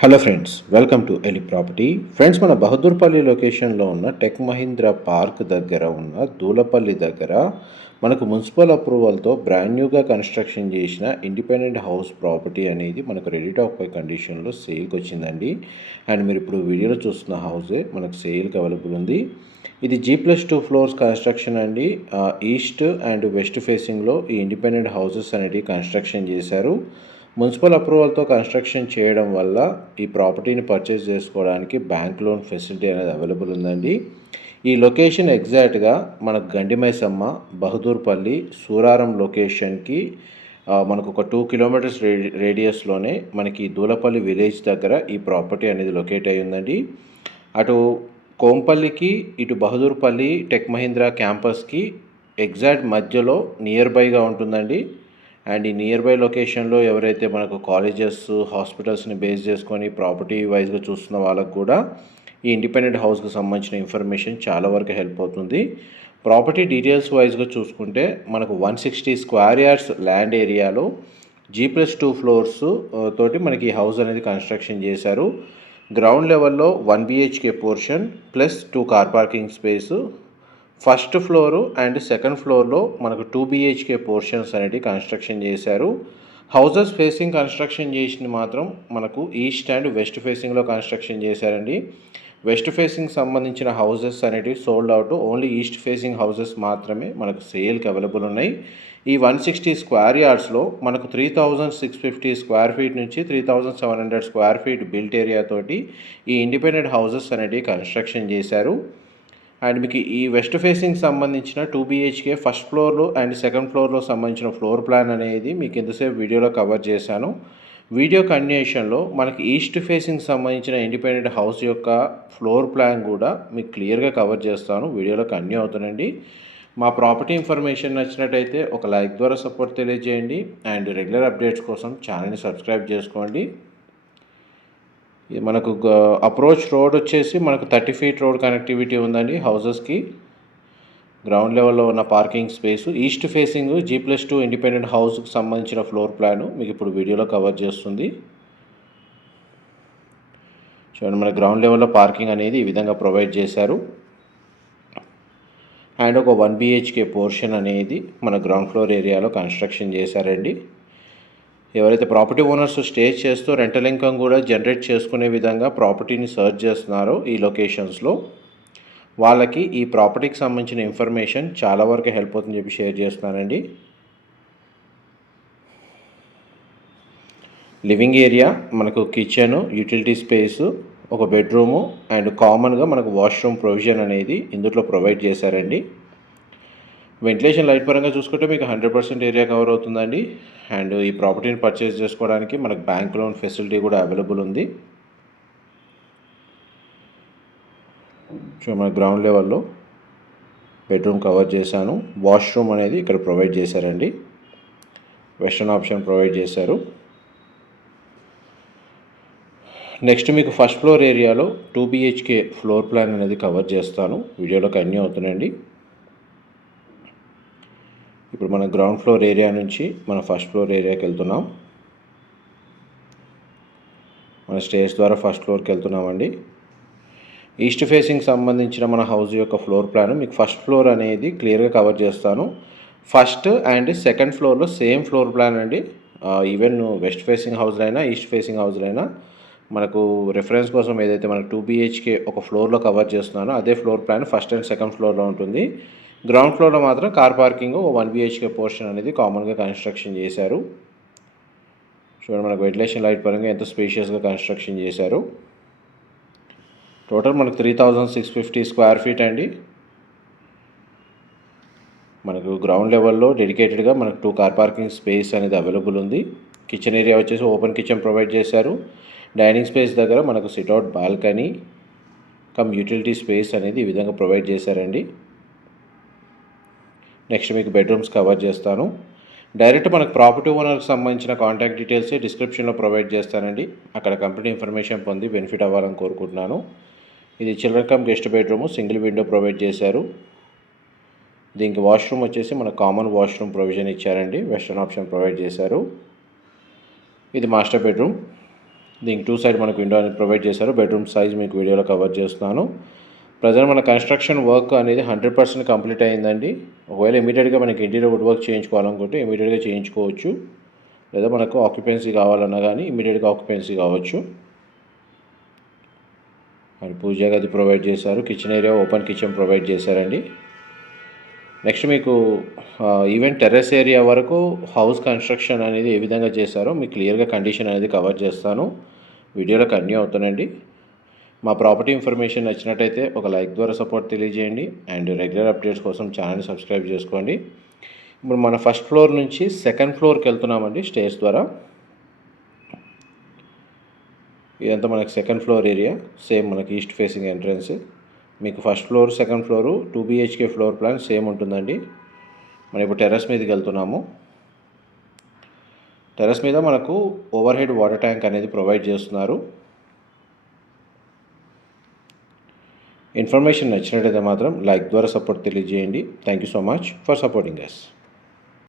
Hello friends, welcome to Eli property. Friends, మన బహదూర్పల్లి లొకేషన్లో ఉన్న టెక్ మహీంద్రా పార్క్ దగ్గర ఉన్న దూలపల్లి దగ్గర మనకు మున్సిపల్ అప్రూవల్తో బ్రాండ్ న్యూగా కన్స్ట్రక్షన్ చేసిన ఇండిపెండెంట్ హౌస్ ప్రాపర్టీ అనేది మనకు రెడీ టు ఆక్యుపై కండిషన్లో సేల్కి వచ్చిందండి. అండ్ మీరు ఇప్పుడు వీడియోలో చూస్తున్న హౌసే మనకు సేల్కి అవైలబుల్ ఉంది. ఇది G+2 ఫ్లోర్స్ కన్స్ట్రక్షన్ అండి. ఈస్ట్ అండ్ వెస్ట్ ఫేసింగ్లో ఈ ఇండిపెండెంట్ హౌసెస్ అనేవి కన్స్ట్రక్షన్ చేశారు. మున్సిపల్ అప్రూవల్తో కన్స్ట్రక్షన్ చేయడం వల్ల ఈ ప్రాపర్టీని పర్చేస్ చేసుకోవడానికి బ్యాంక్ లోన్ ఫెసిలిటీ అనేది అవైలబుల్ ఉందండి. ఈ లొకేషన్ ఎగ్జాక్ట్గా మనకు గండిమైసమ్మ, బహదూర్పల్లి, సూరారం లొకేషన్కి మనకు ఒక 2 కిలోమీటర్స్ రేడియస్లోనే మనకి దూలపల్లి విలేజ్ దగ్గర ఈ ప్రాపర్టీ అనేది లొకేట్ అయి ఉందండి. అటు కోంపల్లికి, ఇటు బహదూర్పల్లి టెక్ మహీంద్రా క్యాంపస్కి ఎగ్జాక్ట్ మధ్యలో నియర్ బైగా ఉంటుందండి. అండ్ ఈ నియర్ బై లొకేషన్లో ఎవరైతే మనకు కాలేజెస్, హాస్పిటల్స్ని బేస్ చేసుకొని ప్రాపర్టీ వైజ్గా చూస్తున్న వాళ్ళకు కూడా ఈ ఇండిపెండెంట్ హౌస్కి సంబంధించిన ఇన్ఫర్మేషన్ చాలా వరకు హెల్ప్ అవుతుంది. ప్రాపర్టీ డీటెయిల్స్ వైజ్గా చూసుకుంటే మనకు 160 స్క్వేర్ యార్డ్స్ ల్యాండ్ ఏరియాలో G+2 ఫ్లోర్స్ తోటి మనకి ఈ హౌస్ అనేది కన్స్ట్రక్షన్ చేశారు. గ్రౌండ్ లెవెల్లో 1 BHK portion plus 2 car parking space, first floor and second ఫ్లోర్లో మనకు 2 BHK పోర్షన్స్ అనేవి కన్స్ట్రక్షన్ చేశారు. హౌసెస్ ఫేసింగ్ కన్స్ట్రక్షన్ చేసింది మాత్రం మనకు ఈస్ట్ అండ్ వెస్ట్ ఫేసింగ్లో కన్స్ట్రక్షన్ చేశారండి. వెస్ట్ ఫేసింగ్ సంబంధించిన హౌసెస్ అనేటివి sold out. Only east facing houses మాత్రమే మనకు సేల్కి అవైలబుల్ ఉన్నాయి. ఈ 160 స్క్వేర్ యార్డ్స్లో మనకు 3650 స్క్వేర్ ఫీట్ నుంచి 3700 స్క్వేర్ ఫీట్ బిల్ట్ ఏరియా తోటి ఈ ఇండిపెండెంట్ హౌసెస్ అనేటివి కన్స్ట్రక్షన్ చేశారు. అండ్ మీకు ఈ వెస్ట్ ఫేసింగ్ సంబంధించిన 2 BHK ఫస్ట్ ఫ్లోర్లో అండ్ సెకండ్ ఫ్లోర్లో సంబంధించిన ఫ్లోర్ ప్లాన్ అనేది మీకు ఎంతసేపు వీడియోలో కవర్ చేశాను. వీడియో కంటిన్యూషన్లో మనకి ఈస్ట్ ఫేసింగ్ సంబంధించిన ఇండిపెండెంట్ హౌస్ యొక్క ఫ్లోర్ ప్లాన్ కూడా మీకు క్లియర్గా కవర్ చేస్తాను. వీడియోలో కంటిన్యూ అవుతానండి. మా ప్రాపర్టీ ఇన్ఫర్మేషన్ నచ్చినట్టయితే ఒక లైక్ ద్వారా సపోర్ట్ తెలియజేయండి. అండ్ రెగ్యులర్ అప్డేట్స్ కోసం ఛానల్ని సబ్స్క్రైబ్ చేసుకోండి. మనకు అప్రోచ్ రోడ్ వచ్చేసి మనకు 30 ఫీట్ రోడ్ కనెక్టివిటీ ఉందండి హౌసెస్కి. గ్రౌండ్ లెవెల్లో ఉన్న parking space, east facing G+2 independent హౌస్కి సంబంధించిన ఫ్లోర్ ప్లాను మీకు ఇప్పుడు వీడియోలో కవర్ చేస్తుంది. చూడండి, మన గ్రౌండ్ లెవెల్లో పార్కింగ్ అనేది ఈ విధంగా ప్రొవైడ్ చేశారు. అండ్ ఒక 1 BHK పోర్షన్ అనేది మన గ్రౌండ్ ఫ్లోర్ ఏరియాలో కన్స్ట్రక్షన్ చేశారండి. ఎవరైతే ప్రాపర్టీ ఓనర్స్ స్టే చేస్తూ రెంటల్ ఇన్కమ్ కూడా జనరేట్ చేసుకునే విధంగా ప్రాపర్టీని సర్చ్ చేస్తున్నారో ఈ లొకేషన్స్లో, వాళ్ళకి ఈ ప్రాపర్టీకి సంబంధించిన ఇన్ఫర్మేషన్ చాలా వరకు హెల్ప్ అవుతుందని చెప్పి షేర్ చేస్తున్నానండి. లివింగ్ ఏరియా మనకు కిచెను, యూటిలిటీ స్పేసు, ఒక బెడ్రూము అండ్ కామన్గా మనకు వాష్రూమ్ ప్రొవిజన్ అనేది ఇందులో ప్రొవైడ్ చేశారండి. వెంటిలేషన్ లైట్ పరంగా చూసుకుంటే మీకు 100% ఏరియా కవర్ అవుతుందండి. అండ్ ఈ ప్రాపర్టీని పర్చేస్ చేసుకోవడానికి మనకు బ్యాంక్ లోన్ ఫెసిలిటీ కూడా అవైలబుల్ ఉంది. సో మన గ్రౌండ్ లెవెల్లో బెడ్రూమ్ కవర్ చేశాను. వాష్రూమ్ అనేది ఇక్కడ ప్రొవైడ్ చేశారండి. వెస్టర్న్ ఆప్షన్ ప్రొవైడ్ చేశారు. నెక్స్ట్ మీకు ఫస్ట్ ఫ్లోర్ ఏరియాలో 2 BHK ఫ్లోర్ ప్లాన్ అనేది కవర్ చేస్తాను. వీడియోలో కంటిన్యూ అవుతుందండి. ఇప్పుడు మన గ్రౌండ్ ఫ్లోర్ ఏరియా నుంచి మన ఫస్ట్ ఫ్లోర్ ఏరియాకి వెళ్తున్నాం. మన స్టేర్స్ ద్వారా ఫస్ట్ ఫ్లోర్కి వెళ్తున్నామండి. ఈస్ట్ ఫేసింగ్ సంబంధించిన మన హౌస్ యొక్క ఫ్లోర్ ప్లాన్ మీకు ఫస్ట్ ఫ్లోర్ అనేది క్లియర్గా కవర్ చేస్తాను. ఫస్ట్ అండ్ సెకండ్ ఫ్లోర్లో సేమ్ ఫ్లోర్ ప్లాన్ అండి. ఈవెన్ వెస్ట్ ఫేసింగ్ హౌస్లైనా ఈస్ట్ ఫేసింగ్ హౌస్లైనా మనకు రెఫరెన్స్ కోసం ఏదైతే మనకు 2 BHK ఒక ఫ్లోర్లో కవర్ చేస్తున్నానో అదే floor plan first and second ఫ్లోర్లో ఉంటుంది. గ్రౌండ్ ఫ్లోర్లో మాత్రం కార్ పార్కింగ్ 1 BHK పోర్షన్ అనేది కామన్గా కన్స్ట్రక్షన్ చేశారు. చూడండి, మనకు వెంటిలేషన్ లైట్ పరంగా ఎంత స్పేషియస్గా కన్స్ట్రక్షన్ చేశారు. టోటల్ మనకు 3650 స్క్వేర్ ఫీట్ అండి. మనకు గ్రౌండ్ లెవెల్లో డెడికేటెడ్గా మనకు 2 కార్ పార్కింగ్ స్పేస్ అనేది అవైలబుల్ ఉంది. కిచెన్ ఏరియా వచ్చేసి ఓపెన్ కిచెన్ ప్రొవైడ్ చేశారు. డైనింగ్ స్పేస్ దగ్గర మనకు sit-out balcony come utility space అనేది ఈ విధంగా ప్రొవైడ్ చేశారండి. నెక్స్ట్ మీకు బెడ్రూమ్స్ కవర్ చేస్తాను. డైరెక్ట్ మనకు ప్రాపర్టీ ఓనర్కి సంబంధించిన కాంటాక్ట్ డీటెయిల్స్ డిస్క్రిప్షన్లో ప్రొవైడ్ చేస్తానండి. అక్కడ కంప్లీట్ ఇన్ఫర్మేషన్ పొంది బెనిఫిట్ అవ్వాలని కోరుకుంటున్నాను. ఇది children come guest bedroom, single window provide చేశారు. దీనికి వాష్రూమ్ వచ్చేసి మనకు కామన్ వాష్రూమ్ ప్రొవిజన్ ఇచ్చారండి. వెస్టర్న్ ఆప్షన్ ప్రొవైడ్ చేశారు. ఇది మాస్టర్ బెడ్రూమ్. దీనికి 2 సైడ్ మనకు విండో అనేది ప్రొవైడ్ చేశారు. బెడ్రూమ్ సైజ్ మీకు వీడియోలో కవర్ చేస్తున్నాను. ప్రజెంట్ మన కన్స్ట్రక్షన్ వర్క్ అనేది 100% కంప్లీట్ అయిందండి. ఒకవేళ ఇమీడియట్గా మనకి ఇంటీరియర్ వుడ్ వర్క్ చేయించుకోవాలనుకుంటే ఇమీడియట్గా చేయించుకోవచ్చు. లేదా మనకు ఆక్యుపెన్సీ కావాలన్నా కానీ ఇమీడియట్గా ఆక్యుపెన్సీ కావచ్చు. అండ్ పూజా గది ప్రొవైడ్ చేశారు. Kitchen area open kitchen provide చేశారండి. నెక్స్ట్ మీకు ఈవెన్ టెర్రస్ ఏరియా వరకు హౌస్ కన్స్ట్రక్షన్ అనేది ఏ విధంగా చేశారో మీకు క్లియర్గా కండిషన్ అనేది కవర్ చేస్తాను. వీడియోలో కంటిన్యూ అవుతానండి. మా ప్రాపర్టీ ఇన్ఫర్మేషన్ నచ్చినట్టయితే ఒక లైక్ ద్వారా సపోర్ట్ తెలియజేయండి. అండ్ రెగ్యులర్ అప్డేట్స్ కోసం ఛానల్ని సబ్స్క్రైబ్ చేసుకోండి. ఇప్పుడు మన ఫస్ట్ ఫ్లోర్ నుంచి సెకండ్ ఫ్లోర్కి వెళ్తున్నామండి స్టేర్స్ ద్వారా. ఇదంతా మనకి సెకండ్ ఫ్లోర్ ఏరియా. సేమ్ మనకి ఈస్ట్ ఫేసింగ్ ఎంట్రన్స్. మీకు first floor second floor 2 BHK floor plan same ఉంటుందండి. మనం ఇప్పుడు టెర్రస్ మీదకి వెళ్తున్నాము. టెర్రస్ మీద మనకు ఓవర్ హెడ్ వాటర్ ట్యాంక్ అనేది ప్రొవైడ్ చేస్తున్నారు. ఇన్ఫర్మేషన్ నచ్చినట్టయితే మాత్రం లైక్ ద్వారా సపోర్ట్ తెలియజేయండి. Thank you so much for supporting us.